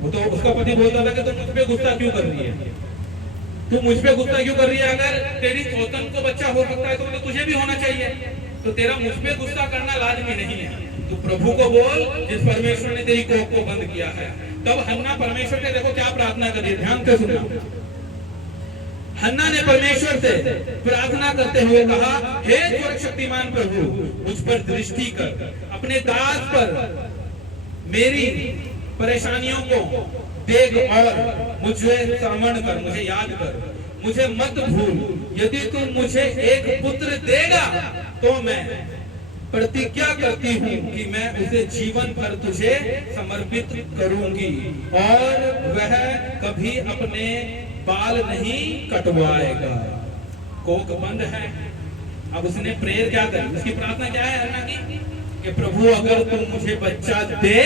वो तो उसका पति बोलता था कि तुम मुझ पे गुस्सा क्यों कर रही है, तू मुझ पे गुस्सा क्यों कर रही है, अगर तेरी सौतन को बच्चा हो सकता है तो तुझे भी होना चाहिए, तो तेरा मुझ पे गुस्सा करना लाजमी नहीं है। तू प्रभु को बोल जिस परमेश्वर ने तेरी कोख को बंद किया है। तब हन्ना परमेश्वर से देखो क्या प्रार्थना करी, ध्यान से सुनना। हन्ना ने परमेश्वर से प्रार्थना करते हुए कहा, हे सर्वशक्तिमान प्रभु, मुझ पर दृष्टि कर, अपने दास पर मेरी परेशानियों को देख और मुझे स्मरण कर, मुझे याद कर, मुझे मत भूल। यदि तुम मुझे एक पुत्र देगा तो मैं प्रतिज्ञा करती हूँ कि मैं उसे जीवन भर तुझे समर्पित करूंगी और वह कभी अपने बाल नहीं कटवाएगा। कोख बंद है। अब उसने प्रेयर क्या करी, उसकी प्रार्थना क्या है हन्ना की, कि प्रभु अगर तुम मुझे बच्चा दे,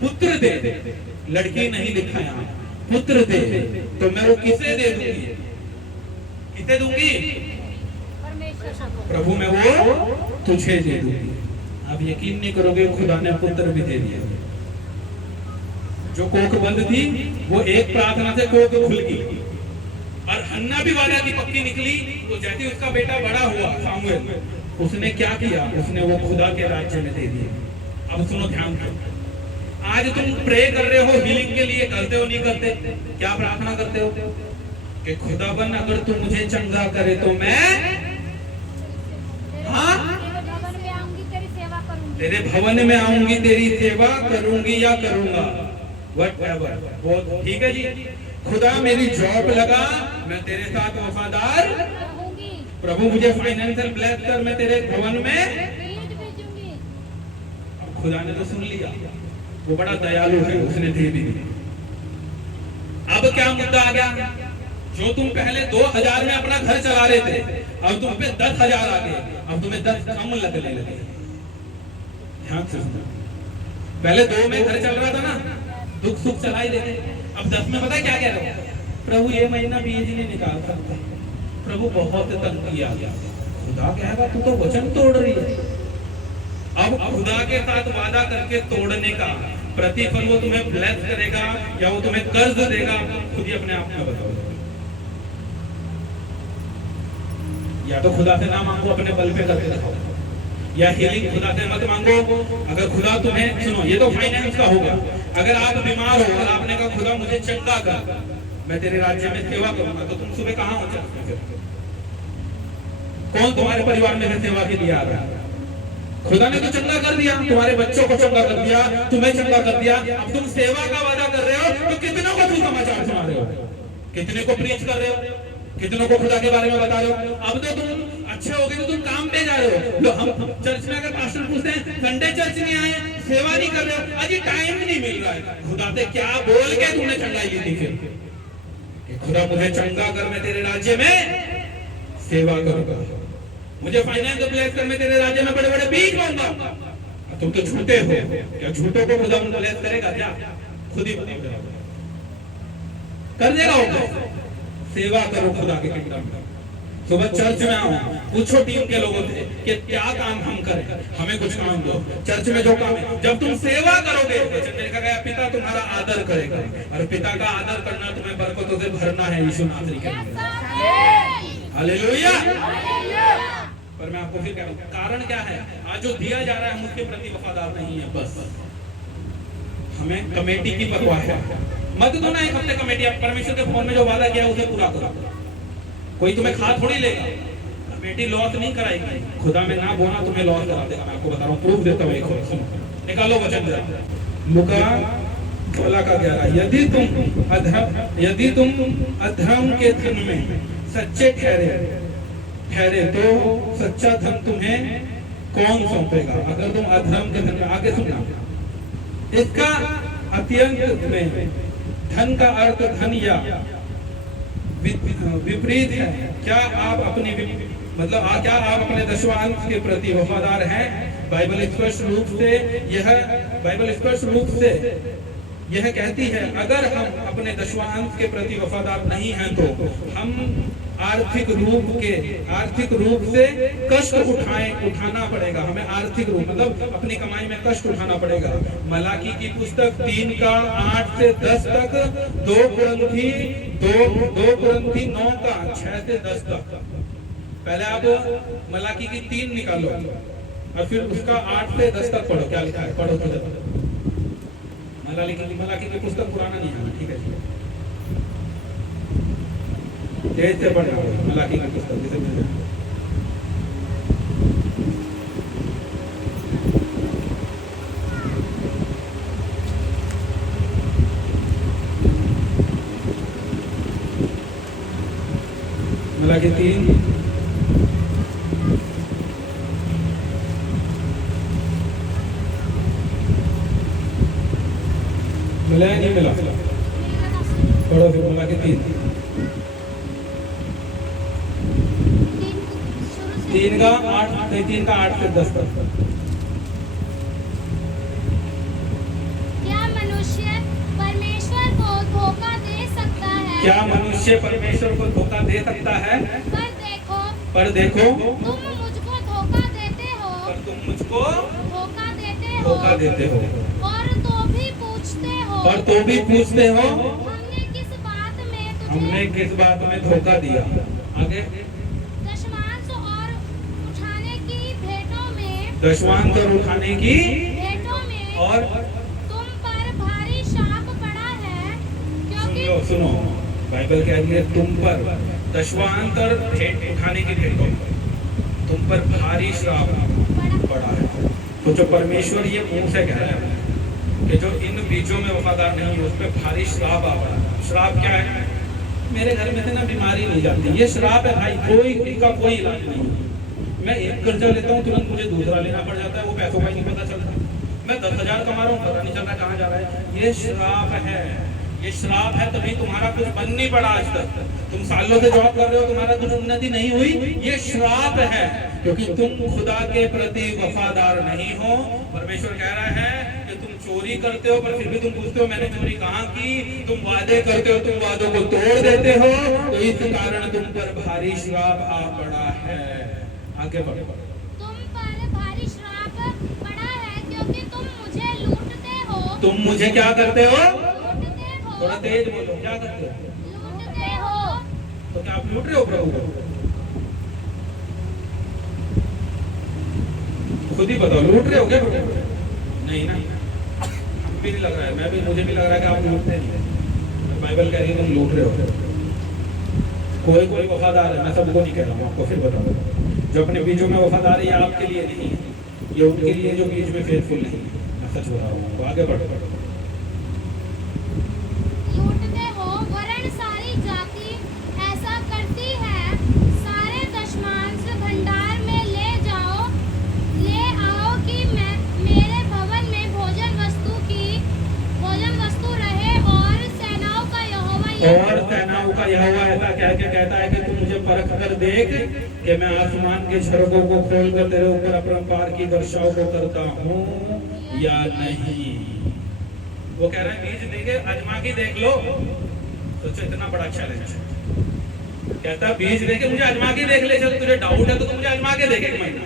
पुत्र दे, लड़की नहीं लिखा यहाँ, पुत्र दे, तो मैं वो किसे दे दूंगी, किसे दूंगी, प्रभु मैं वो तुझे दे दूंगी। आप यकीन नहीं करोगे, खुदा ने पुत्र भी दे दिया। जो कोख बंद थी वो एक प्रार्थना से कोख खुल गई, और हन्ना भी वादा की पक्की निकली। तो जैसे उसका बेटा बड़ा हुआ सामुएल, उसने क्या किया, उसने वो खुदा के राज्य में दे दिया। अब सुनो ध्यान से, आज तुम प्रे कर रहे हो हीलिंग के लिए, करते हो नहीं करते, क्या प्रार्थना करते हो कि खुदाबंद अगर तू मुझे चंगा करे तो मैं तेरे भवन में आऊंगी, तेरी सेवा करूंगी या करूंगा, व्हाटएवर। बहुत ठीक है जी। खुदा मेरी जॉब लगा, मैं तेरे साथ वफादार, प्रभु मुझे फाइनेंशियल ब्लेस कर, मैं तेरे भवन में। अब खुदा ने तो सुन लिया, वो बड़ा दयालु है, उसने दे भी दी। अब क्या मुद्दा आ गया, जो तुम पहले 2000 में अपना घर चला रहे थे, अब तुम पे 10,000 आ गए, अब तुम्हें 10 कम लगने लगे। ध्यान से सुनो, पहले 2 में घर चल रहा था ना, दुख सुख चला ही देते, अब 10 में पता क्या कह रहे हो, प्रभु ये महीना बीज नहीं निकाल सकते, प्रभु बहुत तंग किया गया। खुदा कहेगा तू तो वचन तोड़ रही है। अब खुदा के साथ वादा करके तोड़ने का प्रतिफल वो तुम्हें ब्लेस करेगा या वो तुम्हें कर्ज देगा, खुद ही अपने आप में बताओ। या तो खुदा से ना मांगो, अपने बल पे करके दिखाओ, या हीलिंग खुदा से मत मांगो। अगर खुदा तुम्हें, सुनो ये तो फाइनेंस का होगा, अगर आप बीमार हो और आपने कहा खुदा मुझे चंगा कर, मैं तेरे राज्य में सेवा करूंगा, तो तुम सुबह कहां हो चलते हो? कौन तुम्हारे परिवार में सेवा के लिए आ रहा है? खुदा ने तो चंगा कर दिया, तुम्हारे बच्चों को चंगा कर दिया, तुम्हें चंगा कर दिया। अब तुम सेवा का वादा कर रहे हो, तो कितनों को तुम समाचार सुना रहे हो, कितने को प्रीच कर रहे हो, कितनों को खुदा के बारे में बता रहे हो। अब तो तुम अच्छे हो गए तो तुम काम पे जा रहे हो। तो हम चर्च में अगर पास्टर पूछते हैं संडे चर्च नहीं आए, सेवा नहीं कर रहे हो, अजी टाइम नहीं मिल रहा है। खुदा से क्या बोल के तुमने चंगाई ली थी फिर? खुदा मुझे चंगा कर, मैं तेरे राज्य में सेवा करूंगा, मुझे फाइनेंस ब्लेस कर, मैं तेरे राज्य में बड़े बड़े बीज बोऊंगा। तुम तो झूठे हो, क्या झूठों को खुदा ब्लेस करेगा क्या? खुद ही कर देगा। होगा सेवा करो खुदा के किंगडम में। सुबह चर्च में आओ, पूछो टीम के लोगों से कि क्या काम हम करें, हमें कुछ काम दो। चर्च में जो काम है, जब तुम सेवा करोगे, देखा गया पिता तुम्हारा आदर करेगा, और पिता का आदर करना तुम्हें बरकतों से भरना है यीशु नासरी के नाम में। हालेलुया। पर मैं आपको फिर कह रहा हूं, कारण क्या है? आज जो दिया जा रहा है हम उसके प्रति वफादार नहीं है। बस हमें कमेटी की परवाह है। मत दो ना एक हफ्ते कमेटी, परमेश्वर के फोन में जो वादा किया उसे पूरा करो। कोई तुम्हें खा थोड़ी लेगा, कमेटी लॉस नहीं कराएगी। खुदा में ना बोना तुम्हें लॉस करा देगा। मैं आपको बता रहा हूँ, प्रूफ देता हूँ। एक निकालो वचन जरा, लुका 16:11। यदि तुम अधर्म के धन में सच्चे ठहरे तो सच्चा धन तुम्हें कौन सौंपेगा? अगर तुम अधर्म के धन में, आगे सुनना, इसका अत्यंत में धन का अर्थ धन या विपरीत है। क्या आप अपनी क्या आप अपने दशवांश के प्रति वफादार हैं? बाइबल स्पष्ट रूप से यह कहती है, अगर हम अपने दशवांश के प्रति वफादार नहीं हैं तो हम आर्थिक रूप से कष्ट उठाना पड़ेगा हमें। आर्थिक रूप मतलब अपनी कमाई में कष्ट उठाना पड़ेगा। मलाकी की पुस्तक 3 का 8 से 10 तक, 2 कुरिन्थी 9 का 6 से 10 तक। पहले आप मलाकी की 3 निकालो और फिर उसका 8 से 10 तक पढ़ो, क्या लिखा है पढ़ो तो। मलाकी की पुस्तक पुराना नहीं है, ठीक है, तेज से पढ़ना मलाकी की पुस्तक जिसे मिल जाए। मलाकी 3 मिला है नहीं मिला? पढ़ो फिर मलाकी 3 का 8 से 10 तक। क्या मनुष्य परमेश्वर को धोखा दे सकता है? क्या मनुष्य परमेश्वर को धोखा दे सकता है? पर देखो तुम मुझको धोखा देते हो। पर तुम मुझको धोखा देते हो और तो भी पूछते हो हमने किस बात में धोखा दिया। आगे दशमांश और उठाने की भेंटों में और तुम पर भारी शाप पड़ा है, क्योंकि सुनो बाइबल कह रही है तुम पर दशवांश और भेंट उठाने की भेंटों तुम पर भारी श्राप पड़ा है। तो जो परमेश्वर ये मुंह से कह रहा है कि जो इन बीजों में वफादार नहीं है उस पर भारी श्राप आ रहा है। श्राप क्या है? मेरे घर में से ना बीमारी नहीं जाती, ये श्राप है भाई, कोई इलाज नहीं। मैं एक कर्जा लेता हूँ तुरंत मुझे दूसरा लेना पड़ जाता है, वो पैसों का ही नहीं पता चलता। मैं 10,000 कमा रहा हूँ, पता नहीं चल रहा कहाँ जा रहा है। ये श्राप है, ये श्राप है। तभी तुम्हारा कुछ बन नहीं पड़ा आज तक। तुम सालों से जॉब कर रहे हो, तुम्हारा कुछ उन्नति नहीं हुई, ये श्राप है, क्योंकि तुम खुदा के प्रति वफादार नहीं हो। परमेश्वर कह रहा है कि तुम चोरी करते हो पर फिर भी तुम पूछते हो मैंने चोरी कहाँ की। तुम वादे करते हो, तुम वादों को तोड़ देते हो, तो इस कारण तुम पर भारी श्राप आ पड़ा है। आगे बढ़ो। तुम पर भारी श्राप पड़ा है, क्योंकि तुम मुझे लूटते हो। तुम मुझे क्या करते हो? लूटते हो। थोड़ा तेज बोलो, क्या करते हो? लूटते हो। तो क्या आप लूट रहे हो प्रभु को? खुद ही बताओ, लूट रहे हो क्या प्रभु? नहीं ना, हम भी नहीं लग रहा है, मुझे भी लग रहा है कि आप लूटते नहीं। बाइबल कह रही है तुम लूट रहे हो। कोई वफादार है, मैं सबको नहीं कह रहा हूँ, आपको फिर बताऊँ। जो अपने बीजों में वफादार है ये आपके लिए नहीं है, ये उनके लिए जो बीज में फेथफुल नहीं है। मैं सच बता रहा हूँ। आगे बढ़ो। लूटते हो, वरन सारी जाति ऐसा करती है। सारे दशमांश भंडार में ले आओ कि मेरे भवन में भोजन वस्तु रहे। और सेनाओं का यहोवा ऐसा कह के कहता है कि तू मुझे परख कर देख कि मैं आसमान के झरकों को खोल कर तेरे ऊपर अपरंपार की वर्षाओं को करता हूँ या नहीं। वो कह रहा है बीज देके आजमा के देख लो। सोचो इतना बड़ा चैलेंज। कहता बीज देके मुझे आजमा के देख ले, चल तुझे डाउट है तो मुझे आजमा के देख एक महीना।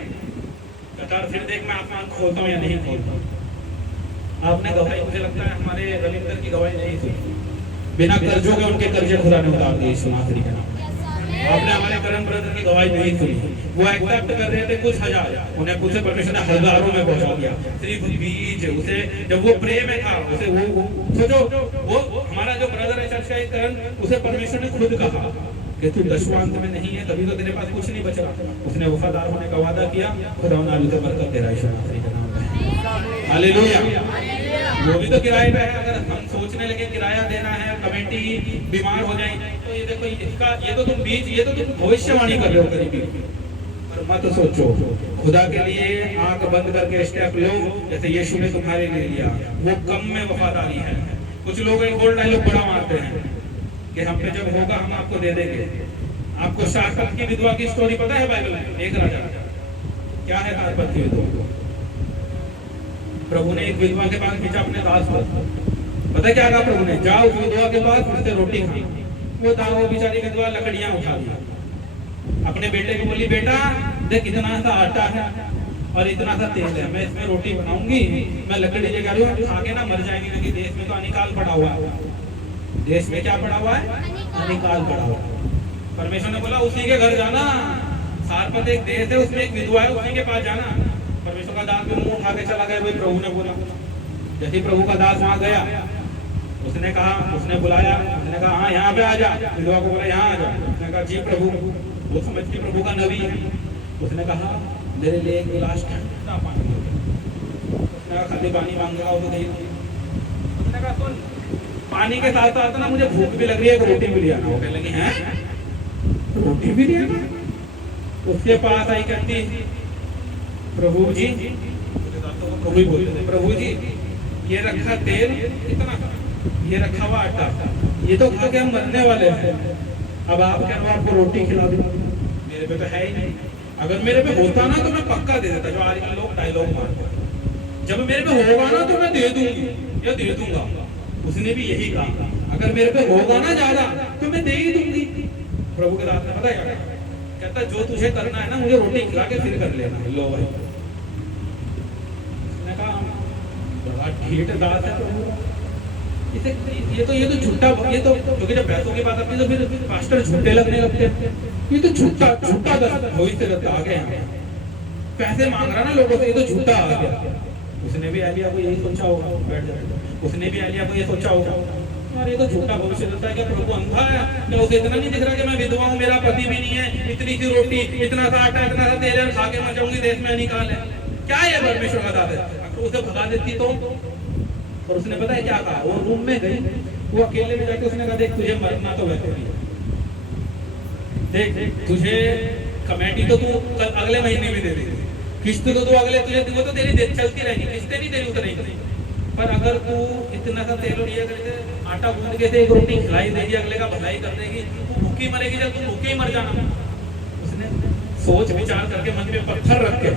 कहता फिर देख मैं आसमान खोलता हूँ या नहीं खोलता। आपने गवाही, मुझे लगता है हमारे रविंद्र की गवाही नहीं सुनी। बिना कर्जों के उनके कर्जे खुदा ने उतार दिए इस नासरी के नाम। आपने हमारे करण ब्रदर की गवाही नहीं सुनी। वो एक्सेप्ट कर रहे थे कुछ हजार, उन्हें कुछ परमेश्वर ने हजारों में पहुंचा दिया। सिर्फ बीज उसे जब वो प्रे में था, उसे वो सोचो वो हमारा जो ब्रदर है चर्च का एक करण, उसे परमेश्वर ने खुद कहा कि तू दशवांश में नहीं है तभी तो तेरे पास कुछ नहीं बचा। उसने वफादार होने का वादा किया, खुदा उन्हें आलू से बरकत दे रहा है इस नासरी के नाम में। हालेलुया। वो भी तो किराए पे है। अगर हम सोचने लगे किराया देना है, कमेटी बीमार हो जाए, तो ये देखो इसका ये तो तुम बीज, ये तो तुम भविष्यवाणी कर रहे हो करीबी। पर मत सोचो, खुदा के लिए आंख बंद करके स्टेप लो जैसे यीशु ने तुम्हारे लिए लिया। वो कम में वफादारी है। कुछ लोग एक गोल्ड डायलॉग बड़ा मारते हैं कि हम पे जब होगा हम आपको दे देंगे। आपको शाकत की विधवा की स्टोरी पता है बाइबल में? एक राजा, क्या है शाकत की विधवा? प्रभु ने एक विधवा के पास भेजा अपने दास को। पता क्या कहा प्रभु ने? जाओ उस विधवा के पास, उससे रोटी खा। वो बेचारी विधवा लकड़ियां उठा दी। अपने बेटे को बोली, बेटा देख इतना सा आटा है और इतना सा तेल है, मैं इसमें रोटी बनाऊंगी, मैं लकड़ी लेकर आ रही हूँ, खा के ना मर जाएंगे, क्योंकि देश में तो अनिकाल पड़ा हुआ है। देश में क्या पड़ा हुआ है? अनिकाल पड़ा हुआ है। परमेश्वर ने बोला उसी के घर जाना, सारपत एक देश है, उसमें एक विधवा है, उसी के पास जाना। परमेश्वर का दास भी मुंह उठा के चला गया। भाई प्रभु ने बोला, जैसे प्रभु का दास वहां गया, उसने कहा, उसने बुलाया, उसने कहा हाँ यहाँ पे आ जा। विधवा को बोला यहाँ आ जा। उसने कहा जी प्रभु। वो समझती प्रभु का नबी है। उसने कहा मेरे लिए एक गिलास ठंडा पानी दो। उसने कहा खाली पानी मांग रहा हो तो नहीं। उसने कहा सुन, पानी के साथ साथ ना मुझे भूख भी लग रही है, एक रोटी भी ले आना। वो कहने लगी हैं रोटी भी ले आना? उसके पास आई, कहती प्रभु जी, प्रभु ही बोलते थे, प्रभु जी ये रखा तेल इतना, ये रखा हुआ आटा, ये तो खा के हम मरने वाले हैं, अब आप कह रहे हो आपको रोटी खिला दूं? मेरे पे तो है ही नहीं। अगर मेरे पे होता ना तो मैं पक्का दे देता, जो आजकल लोग डायलॉग मारते हैं। जब मेरे पे होगा ना तो मैं दे दूंगी या दे दूंगा। उसने भी यही कहा, अगर मेरे पे होगा ना ज्यादा तो मैं दे ही दूंगी। प्रभु के दास ने पता क्या कहता, जो तुझे करना है ना मुझे रोटी खिला के फिर कर लेना। लो भाई, उसने कहा बड़ा ठीक दास है प्रभु। ये तो झूठा, ये तो क्योंकि जब पैसों की बात आती है तो फिर पास्टर झूठे लगने लगते हैं। ये तो झूठा भविष्य दत्ता आ गया, पैसे मांग रहा ना लोगों से, ये तो झूठा आ गया। उसने भी एलिया को यही सोचा होगा, बैठ जाए, उसने भी एलिया को ये सोचा होगा, यार ये तो झूठा भविष्य दत्ता है। क्या प्रभु अंधा है? क्या उसे इतना नहीं दिख रहा कि मैं विधवा हूँ, मेरा पति भी नहीं है, इतनी सी रोटी, इतना सा आटा, इतना सा तेल खा के मर जाऊंगी, देश में अनिकाल है? क्या है परमेश्वर का दास है? अगर उसे भगा देती तो? और उसने पता है क्या कहा? वो रूम में गई, वो अकेले में जाके उसने कहा देख तुझे मरना तो वैसे भी है, देख तुझे कमेटी तो तू अगले महीने में दे देगी, किस्त तो तू अगले, तुझे वो तो तेरी चलती रहेगी, किस्तें नहीं तेरी उतरेगी। पर अगर तू इतना सा तेल और ये करके आटा गूंद के एक रोटी खिलाई देगी, अगले का भलाई कर देगी, तू भूखी मरेगी, जब तू भूखे ही मर जाना। उसने सोच विचार करके मन में पत्थर रख के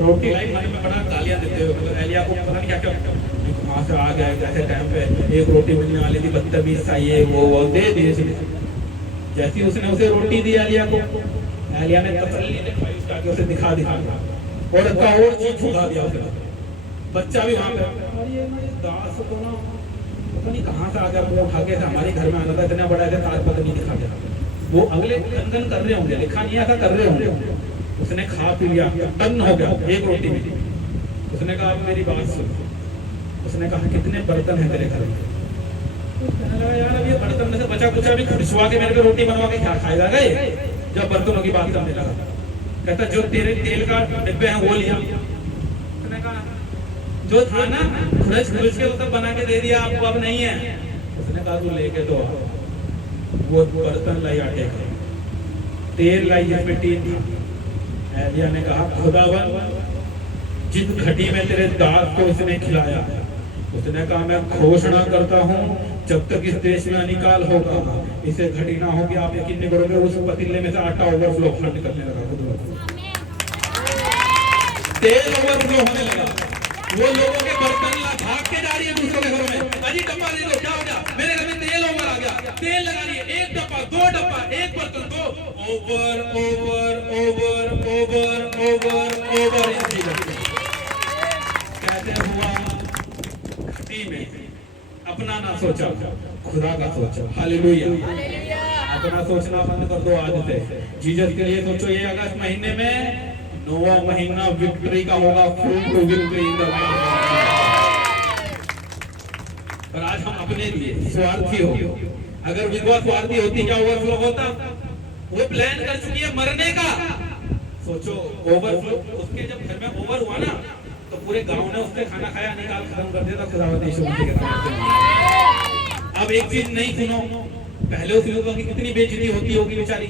रोटी लाई, मन में बड़ा गालियां देते हुए एलिया को पता नहीं क्या क्या कहां से आ गया, कैसे टाइम पे एक रोटी मिलने वाली थी, बदतमीज सा ये वो दे दिए। जैसी उसने उसे रोटी दी एलिया को, एलिया ने तसल्ली से उसे दिखा और का और चीज छुड़ा दिया उसे। बच्चा भी वहां पे दास को ना पता नहीं कहां से आ गया, वो उठा के हमारे घर में आना था, इतना बड़ा है ताज पता नहीं दिखा गया। वो अगले गन कर रहे होंगे, लिखा नहीं ऐसा कर रहे होंगे। उसने खा पी लिया, टन हो गया एक रोटी में। उसने कहा मेरी बात सुन। उसने कहा कितने बर्तन हैं तेरे घर में? कहने लगा यार अब ये बर्तन में से बचा कुचा भी खुशवा के मेरे को रोटी बनवा के क्या खाएगा गए? जब बर्तनों की बात करने लगा, कहता जो तेरे तेल का डिब्बे हैं वो लिया। उसने कहा जो था ना खुरच के वो सब बना के दे दिया, आपको अब नहीं है। उसने कहा तू लेके तो वो बर्तन लाई आटे का, तेल लाई जिसमें टीन था। एलिया ने कहा खुदावन जिस घटी में तेरे दास को उसने खिलाया, उसने कहा मैं घोषणा करता हूँ जब तक इस देश में अनिकाल होगा इसे घटी ना होगी। आप यकीन नहीं करोगे उस पतीले में से आटा ओवरफ्लो करने लगा, तेल ओवरफ्लो होने लगा। वो लोगों के बर्तन भाग के जा रही है दूसरों के घरों में, अजी डब्बा ले लो, क्या हो गया? मेरे घर में तेल ओवर आ गया, तेल लगा रही है, एक डब्बा, दो डब्बा, एक बर्तन, दो over over over over over over. कहते हुआ घटी में अपना ना सोचा, खुदा का सोचा। हालेलुया। अपना सोचना बंद कर दो आज से, जीसस के लिए सोचो। ये अगस्त महीने में 9वां महीना विक्ट्री का होगा, fruit to victory in the life of Jesus. पर आज हम अपने लिए स्वार्थी हो। अगर विधवा स्वार्थी होती क्या ओवरफ्लो होता? वो प्लान कर चुकी है मरने का। सोचो ओवरफ्लो, उसके जब घर में ओवर हुआ ना तो पूरे गांव ने उससे खाना खाया, निकाल खत्म कर दिया था खुदावंद यीशु मसीह के नाम से। अब एक चीज नहीं सुनो, पहले उस युवक की कितनी बेइज्जती होती होगी बेचारी,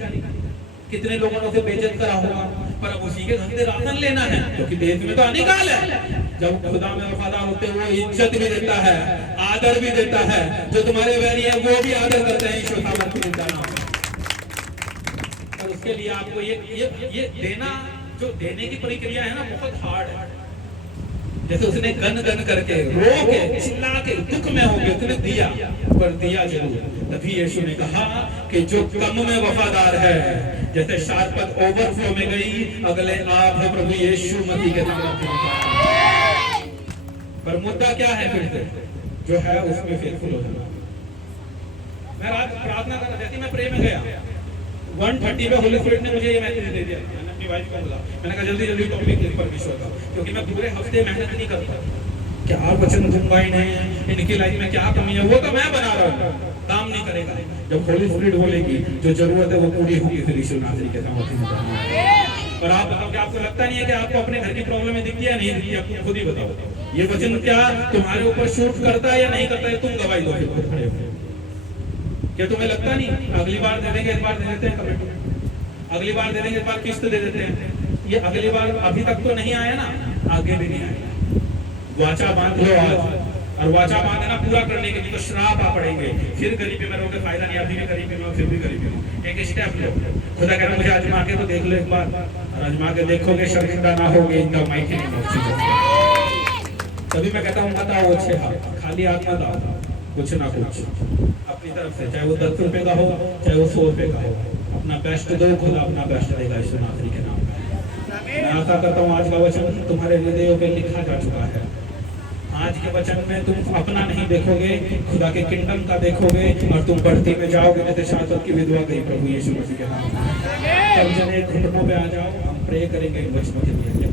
कितने लोगों ने उसे बेइज्जत करा होगा। पर अब उसी के घर से राशन लेना है क्योंकि देश में तो अनिकाल है। जब खुदा में वफादार होते हैं वो इज्जत भी देता है, आदर भी देता है। जो तुम्हारे वैरी है वो भी आदर करते हैं ईश्वर सामर्थ्य देना। और उसके लिए आपको ये देना, जो देने की प्रक्रिया है ना बहुत हार्ड है। जैसे उसने गन करके रो के चिल्ला के दुख में हो गए, उसने दिया, पर दिया जरूर। तभी यीशु ने कहा कि जो कम में वफादार है, जैसे शार्पत ओवरफ्लो में गई, अगले आप है प्रभु यीशु मसीह के नाम से। पर मुद्दा क्या है फिर से, जो है उसमें फेथफुल हो जाना। मैं रात प्रार्थना कर रहा, जैसे मैं प्रे में गया 1:30 पे होली स्पिरिट ने मुझे ये मैसेज दे दिया। मैंने अपनी वाइफ को बोला, मैंने कहा जल्दी जल्दी टॉपिक लिख परमेश्वर का, क्योंकि मैं पूरे हफ्ते मेहनत नहीं करता। क्या वचन दूंगा इन्हें, इनकी लाइफ में क्या कमी है, वो तो मैं बना रहा हूँ, काम नहीं करेगा। जब होली स्पिरिट बोलेगी जो जरूरत है वो पूरी होगी, फिर यीशु नासरी के सामने और आप बताओ कि आपको लगता नहीं है कि आपको अपने घर की प्रॉब्लम दिखती है, नहीं दिखती, आपको खुद ही बताओ। ये वचन क्या तुम्हारे ऊपर शूट करता है या नहीं करता है, तुम गवाही दो फिर खुद खड़े हो। क्या तुम्हें लगता नहीं अगली बार दे देंगे, इस बार दे देते हैं कमेंट, अगली बार दे देंगे, इस बार किस्त दे देते हैं, ये अगली बार अभी तक तो नहीं आया ना, आगे भी नहीं आएगा। वाचा बांध लो आज, और वाचा बांधना पूरा करने के लिए तो श्राप आ पड़ेंगे, फिर गरीबी में रहोगे, फायदा नहीं, अभी भी गरीबी में, फिर भी गरीबी में। एक स्टेप लो, खुदा कह रहा मुझे आजमा के तो देख लो एक बार, और आजमा के देखोगे शर्मिंदा ना होगे, इनका माइक नहीं। तभी मैं कहता हूँ मत आओ अच्छे हाथ, खाली हाथ मत आओ, कुछ ना कुछ अपनी तरफ से, चाहे वो 10 रुपए का हो, चाहे वो 100 रुपए का हो, अपना बेस्ट दो, खुदा अपना बेस्ट देगा यीशु नासरी के नाम में। मैं आशा करता हूँ आज का वचन तुम्हारे हृदयों पे लिखा जा चुका है। आज के वचन में तुम अपना नहीं देखोगे, खुदा के किंगडम का देखोगे, और तुम बढ़ती में जाओगे। जैसे शाश्वत की विधवा गई प्रभु यीशु मसीह के नाम में। सब जने घुटनों पे आ जाओ, हम प्रे करेंगे इन वचनों के लिए।